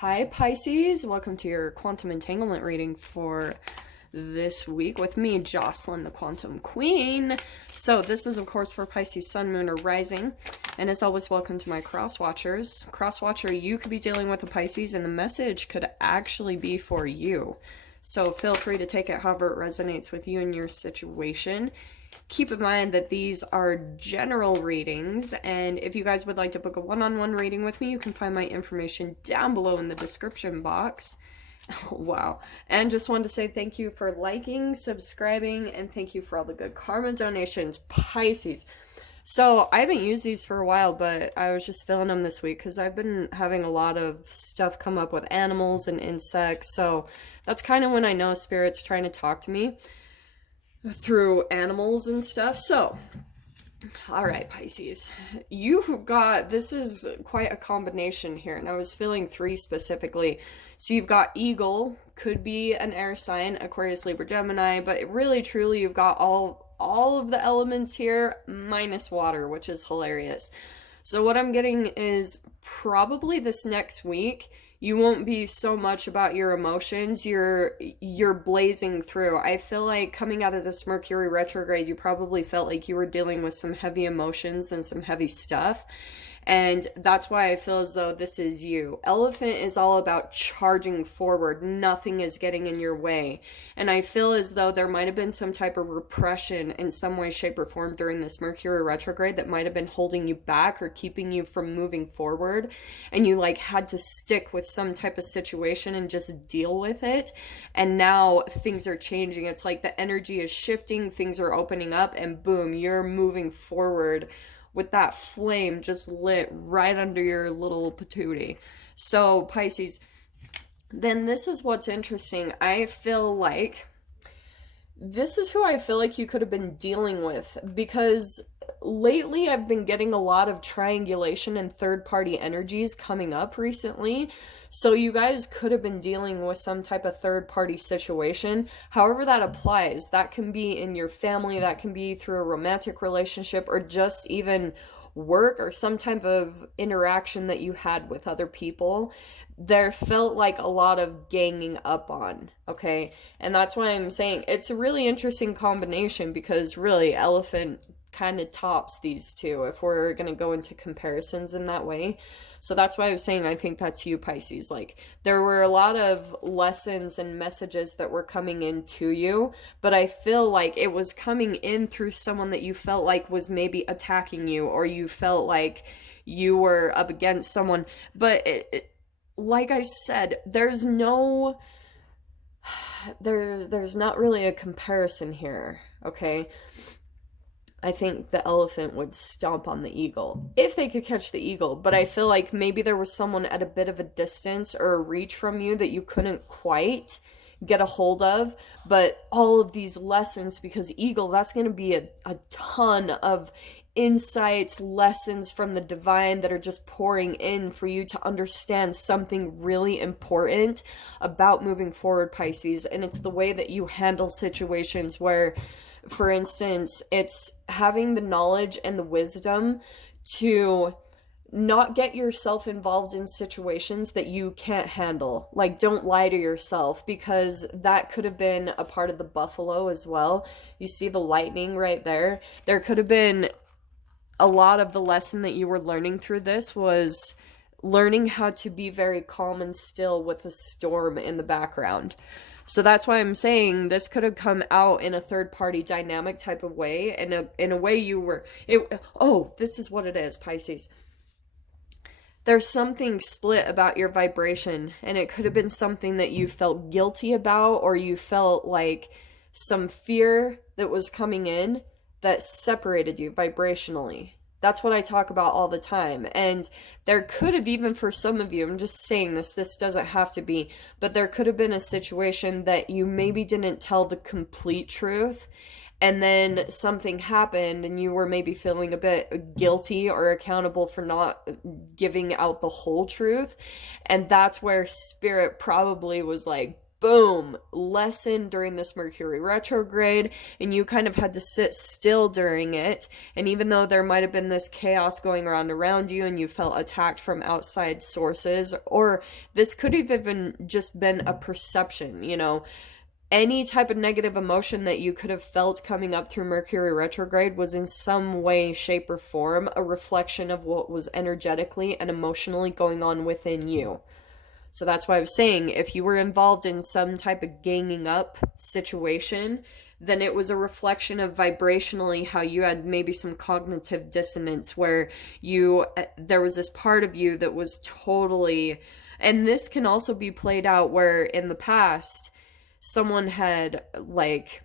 Hi Pisces, welcome to your quantum entanglement reading for this week with me, Jocelyn, the Quantum Queen. So this is of course for Pisces Sun, Moon, or Rising, and as always, welcome to my cross watchers. Cross watcher, you could be dealing with a Pisces and the message could actually be for you. So feel free to take it however it resonates with you and your situation. Keep in mind that these are general readings, and if you guys would like to book a one-on-one reading with me, you can find my information down below in the description box. Wow. And just wanted to say thank you for liking, subscribing, and thank you for all the good karma donations, Pisces. So I haven't used these for a while, but I was just filling them this week because I've been having a lot of stuff come up with animals and insects. So that's kind of when I know Spirit's trying to talk to me through animals and stuff. So, all right, Pisces, you've got, this is quite a combination here, and I was feeling three specifically. So you've got eagle, could be an air sign, Aquarius, Libra, Gemini, but really, truly, you've got all of the elements here, minus water, which is hilarious. So what I'm getting is probably this next week, you won't be so much about your emotions. You're blazing through. I feel like coming out of this Mercury retrograde, you probably felt like you were dealing with some heavy emotions and some heavy stuff. And that's why I feel as though this is you. Elephant is all about charging forward. Nothing is getting in your way. And I feel as though there might have been some type of repression in some way, shape, or form during this Mercury retrograde that might have been holding you back or keeping you from moving forward. And you like had to stick with some type of situation and just deal with it. And now things are changing. It's like the energy is shifting, things are opening up, and boom, you're moving forward with that flame just lit right under your little patootie. So Pisces, then this is what's interesting. I feel like this is who I feel like you could have been dealing with, because lately I've been getting a lot of triangulation and third-party energies coming up recently. So you guys could have been dealing with some type of third-party situation. However that applies, that can be in your family, that can be through a romantic relationship, or just even work or some type of interaction that you had with other people. There felt like a lot of ganging up on, okay? And that's why I'm saying it's a really interesting combination, because really elephant kind of tops these two if we're going to go into comparisons in that way. So that's why I was saying I think that's you, Pisces. Like, there were a lot of lessons and messages that were coming in to you, but I feel like it was coming in through someone that you felt like was maybe attacking you, or you felt like you were up against someone. But like I said, there's no there's not really a comparison here, okay? I think the elephant would stomp on the eagle if they could catch the eagle. But I feel like maybe there was someone at a bit of a distance or a reach from you that you couldn't quite get a hold of. But all of these lessons, because eagle, that's going to be a ton of insights, lessons from the divine that are just pouring in for you to understand something really important about moving forward, Pisces. And it's the way that you handle situations where, for instance, it's having the knowledge and the wisdom to not get yourself involved in situations that you can't handle. Like, don't lie to yourself, because that could have been a part of the buffalo as well. You see the lightning right there. There could have been a lot of the lesson that you were learning through this was learning how to be very calm and still with a storm in the background. So that's why I'm saying this could have come out in a third-party dynamic type of way, in a way you were, this is what it is, Pisces. There's something split about your vibration, and it could have been something that you felt guilty about, or you felt like some fear that was coming in that separated you vibrationally. That's what I talk about all the time. And there could have, even for some of you, I'm just saying this doesn't have to be, but there could have been a situation that you maybe didn't tell the complete truth, and then something happened and you were maybe feeling a bit guilty or accountable for not giving out the whole truth. And that's where Spirit probably was like, boom, lesson during this Mercury retrograde, and you kind of had to sit still during it. And even though there might have been this chaos going around you and you felt attacked from outside sources, or this could have even just been a perception, you know, any type of negative emotion that you could have felt coming up through Mercury retrograde was in some way, shape, or form a reflection of what was energetically and emotionally going on within you. So that's why I was saying, if you were involved in some type of ganging up situation, then it was a reflection of vibrationally how you had maybe some cognitive dissonance where there was this part of you that was totally, and this can also be played out where in the past, someone had, like,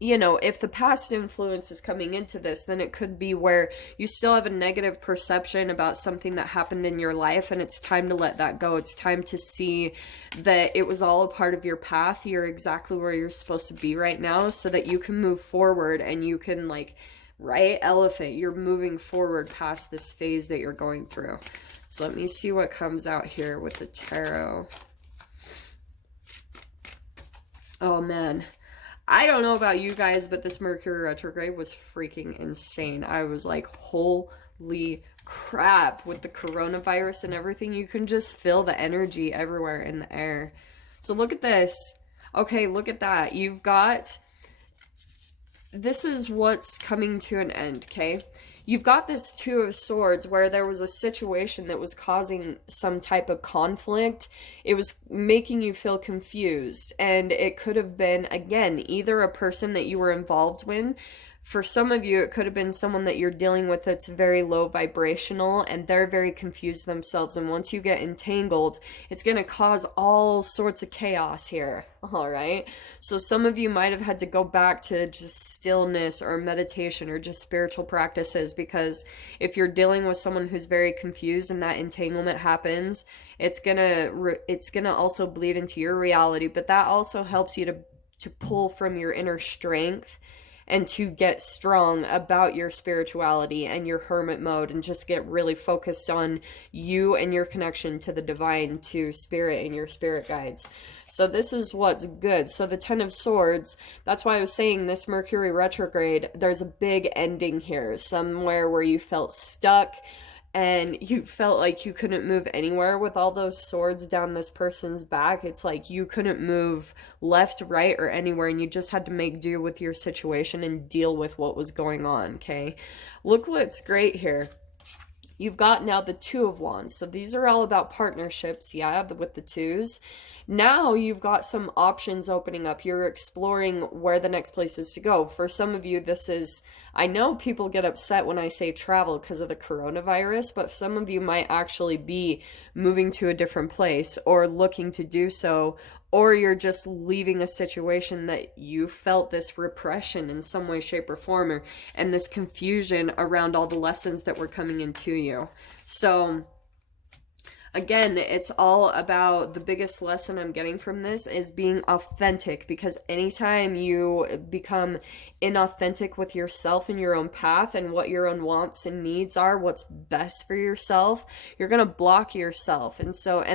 you know, if the past influence is coming into this, then it could be where you still have a negative perception about something that happened in your life, and it's time to let that go. It's time to see that it was all a part of your path. You're exactly where you're supposed to be right now so that you can move forward and you can, like, right? Elephant, you're moving forward past this phase that you're going through. So let me see what comes out here with the tarot. Oh, man. I don't know about you guys, but this Mercury retrograde was freaking insane. I was like, holy crap. With the coronavirus and everything, you can just feel the energy everywhere in the air. So look at this. Okay, look at that. You've got... This is what's coming to an end, okay? You've got this Two of Swords where there was a situation that was causing some type of conflict. It was making you feel confused. And it could have been, again, either a person that you were involved with. For some of you, it could have been someone that you're dealing with that's very low vibrational and they're very confused themselves. And once you get entangled, it's going to cause all sorts of chaos here. All right. So some of you might have had to go back to just stillness or meditation or just spiritual practices, because if you're dealing with someone who's very confused and that entanglement happens, it's going to also bleed into your reality. But that also helps you to pull from your inner strength and to get strong about your spirituality and your hermit mode and just get really focused on you and your connection to the divine, to spirit and your spirit guides. So this is what's good. So the Ten of Swords, that's why I was saying this Mercury retrograde, there's a big ending here, somewhere where you felt stuck and you felt like you couldn't move anywhere with all those swords down this person's back. It's like you couldn't move left, right, or anywhere, and you just had to make do with your situation and deal with what was going on, okay? Look what's great here. You've got now the Two of Wands. So these are all about partnerships, yeah, with the twos. Now you've got some options opening up. You're exploring where the next place is to go. For some of you, this is, I know people get upset when I say travel because of the coronavirus, but some of you might actually be moving to a different place or looking to do so, or you're just leaving a situation that you felt this repression in some way, shape, or form, and this confusion around all the lessons that were coming into you. So again, it's all about, the biggest lesson I'm getting from this is being authentic, because anytime you become inauthentic with yourself and your own path and what your own wants and needs are, what's best for yourself, you're going to block yourself. And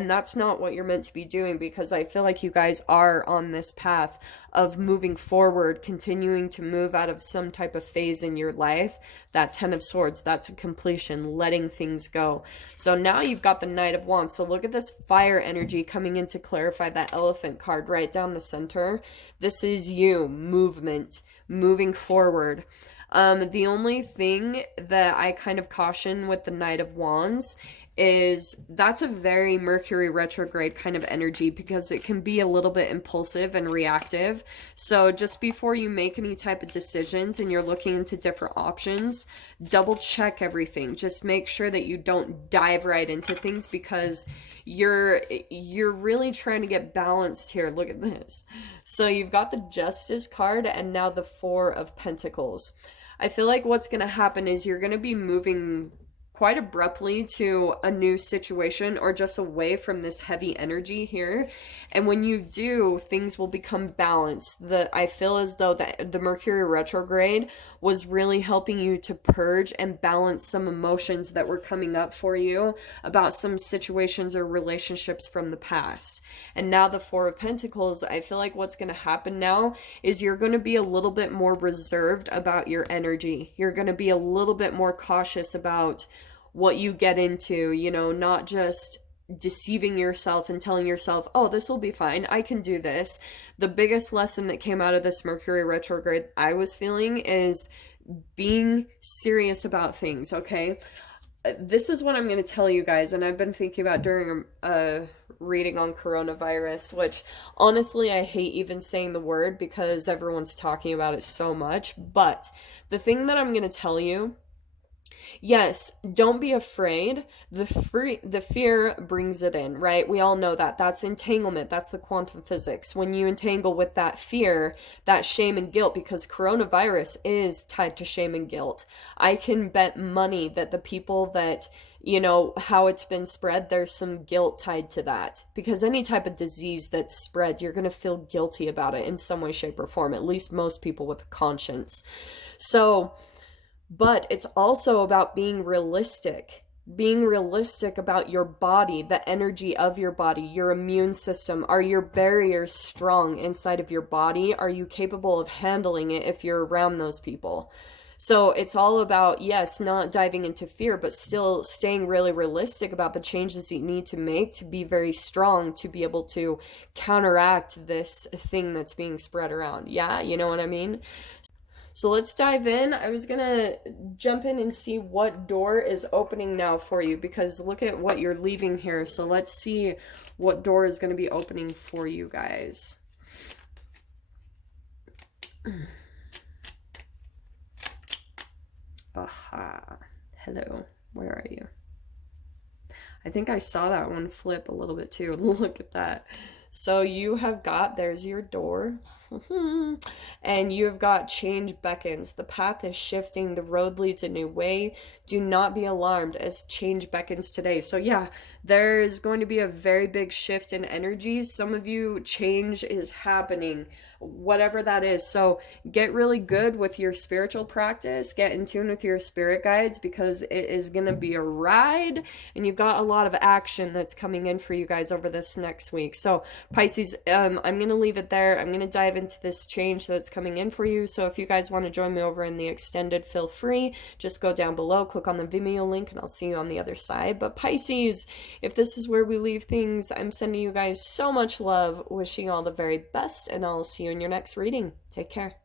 that's not what you're meant to be doing, because I feel like you guys are on this path of moving forward, continuing to move out of some type of phase in your life. That Ten of Swords, that's a completion, letting things go. So now you've got the Knight of Wands. So look at this fire energy coming in to clarify that Elephant card right down the center. This is you, movement, moving forward. The only thing that I kind of caution with the Knight of Wands is that's a very Mercury retrograde kind of energy, because it can be a little bit impulsive and reactive. So just before you make any type of decisions and you're looking into different options, double check everything. Just make sure that you don't dive right into things, because you're really trying to get balanced here. Look at this. So you've got the Justice card and now the Four of Pentacles. I feel like what's going to happen is you're going to be moving quite abruptly to a new situation or just away from this heavy energy here. And when you do, things will become balanced. I feel as though the Mercury retrograde was really helping you to purge and balance some emotions that were coming up for you about some situations or relationships from the past. And now the Four of Pentacles, I feel like what's going to happen now is you're going to be a little bit more reserved about your energy. You're going to be a little bit more cautious about what you get into, you know, not just deceiving yourself and telling yourself, oh, this will be fine, I can do this. The biggest lesson that came out of this Mercury retrograde I was feeling is being serious about things, okay? This is what I'm going to tell you guys, and I've been thinking about during a reading on coronavirus, which honestly I hate even saying the word because everyone's talking about it so much, but the thing that I'm going to tell you, yes, don't be afraid. The fear brings it in, right? We all know that. That's entanglement. That's the quantum physics. When you entangle with that fear, that shame and guilt, because coronavirus is tied to shame and guilt. I can bet money that the people that, you know, how it's been spread, there's some guilt tied to that. Because any type of disease that's spread, you're going to feel guilty about it in some way, shape, or form. At least most people with a conscience. So, but it's also about being realistic about your body, the energy of your body, your immune system. Are your barriers strong inside of your body? Are you capable of handling it if you're around those people? So it's all about, yes, not diving into fear, but still staying really realistic about the changes you need to make to be very strong, to be able to counteract this thing that's being spread around. Yeah, you know what I mean? So let's dive in. I was gonna jump in and see what door is opening now for you, because look at what you're leaving here. So let's see what door is gonna be opening for you guys. Aha. Hello. Where are you? I think I saw that one flip a little bit too. Look at that. So you have got, there's your door. And you have got change beckons. The path is shifting. The road leads a new way. Do not be alarmed as change beckons today. So yeah, there is going to be a very big shift in energies. Some of you, change is happening, whatever that is. So get really good with your spiritual practice. Get in tune with your spirit guides, because it is going to be a ride, and you've got a lot of action that's coming in for you guys over this next week. So Pisces, I'm going to leave it there. I'm going to dive into this change that's coming in for you. So if you guys want to join me over in the extended, feel free. Just go down below, click on the Vimeo link, and I'll see you on the other side. But Pisces, if this is where we leave things, I'm sending you guys so much love, wishing you all the very best, and I'll see you in your next reading. Take care.